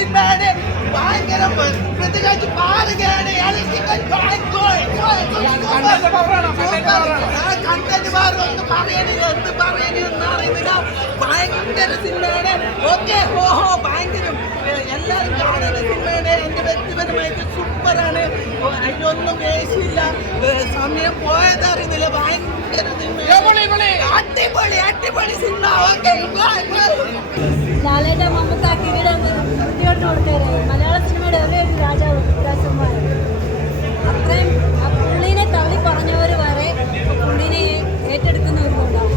സിനിമയാണ്. ഭയങ്കര പ്രത്യേകിച്ച് പാടുകയാണ്. കണ്ടന്റ് മാറും ഒന്നും പറയണില്ല, എന്ത് പറയണെന്ന് അറിയുന്നില്ല. ഭയങ്കര സിനിമയാണ്. ഓക്കെ, ഓഹോ ഭയങ്കരം, എല്ലാവരും കാണുന്ന സിനിമയാണ്. എൻ്റെ വ്യക്തിപരമായിട്ട് സൂപ്പറാണ്. അതിനൊന്നും വേശിയില്ല, സമയം പോയതറിയുന്നില്ല. ഭയങ്കര സിനിമ, അടിപൊളി അടിപൊളി സിനിമ. ഓക്കെ, ലാലേട്ട മമ്മൂക്കാക്കി കുട്ടിയോട്ട് കൊടുത്തത് മലയാള സിനിമയുടെ ഒരേ ഒരു രാജാവ് രാജകുമാർ. അത്രയും ആ പുള്ളീനെ തള്ളി പറഞ്ഞവർ വരെ പുള്ളീനെ ഏറ്റെടുക്കുന്നവരുണ്ടാവും.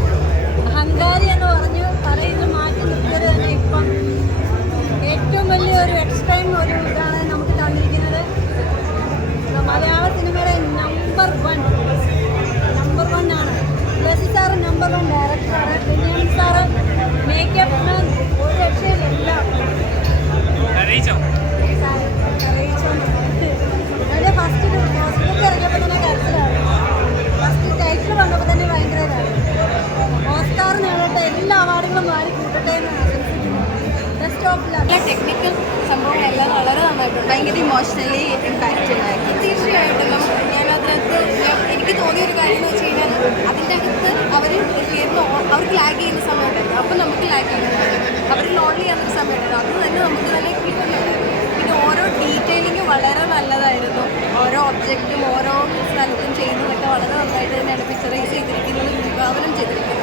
അഹങ്കാരി എന്ന് പറഞ്ഞു പറയുന്നത് മാറ്റി നിർത്തിയത് തന്നെ ഇപ്പം ഏറ്റവും വലിയൊരു എക്സ്ട്രീം ഒരു ഇതാണ് നമുക്ക് തന്നിരിക്കുന്നത്. മലയാള സിനിമയുടെ നമ്പർ വൺ ആണ്. ബ്ലസി സാറ് നമ്പർ 1 ഡയറക്ടറാണ്. ബെന്യാമിൻ സാറ് മേക്കപ്പിന് ഒരു രക്ഷയില്ല. അതിൻ്റെ ഫസ്റ്റ് ഹോസ്പിറ്റലിൽ ഇറങ്ങിയപ്പോൾ തന്നെ കരച്ചിലാണ്. ഫസ്റ്റ് ടൈറ്റിൽ വന്നപ്പോൾ തന്നെ ഭയങ്കര ഇതാണ്. ഓസ്കാർ നേടട്ടെ, എല്ലാ അവാർഡുകളും വാരി കൂട്ടട്ടെ എന്ന് ആശംസിക്കുന്നു. Best of luck. ടെക്നിക്കൽ സംഭവങ്ങളെല്ലാം വളരെ നന്നായിട്ടുണ്ട്. ഭയങ്കര ഇമോഷണലി ഇമ്പാക്റ്റ് ഉണ്ടായിരുന്നു. തീർച്ചയായിട്ടും എനിക്ക് തോന്നിയൊരു കാര്യം എന്ന് വെച്ച് കഴിഞ്ഞാൽ അതിൻ്റെ അകത്ത് അവർക്ക് ലാഗ് ചെയ്യുന്ന സമയമുണ്ടായിരുന്നു. അപ്പം നമുക്ക് ലാഗ് ചെയ്യുന്നുണ്ടായിരുന്നു. അവർ ലോൺലി ചെയ്യുന്നൊരു സമയമുണ്ടായിരുന്നു. അത് തന്നെ നമുക്ക് തന്നെ കിട്ടുന്നുണ്ടായിരുന്നു. പിന്നെ ഓരോ ഡീറ്റെയിലിങ്ങും വളരെ നല്ലതായിരുന്നു. ഓരോ ഒബ്ജക്റ്റും ഓരോ സ്ഥലത്തും ചെയ്യുന്നതൊക്കെ വളരെ നന്നായിട്ട് തന്നെയാണ് പിക്ചറൈസ് ചെയ്തിരിക്കുന്നത്, വിഭാവനം ചെയ്തിരിക്കുന്നത്.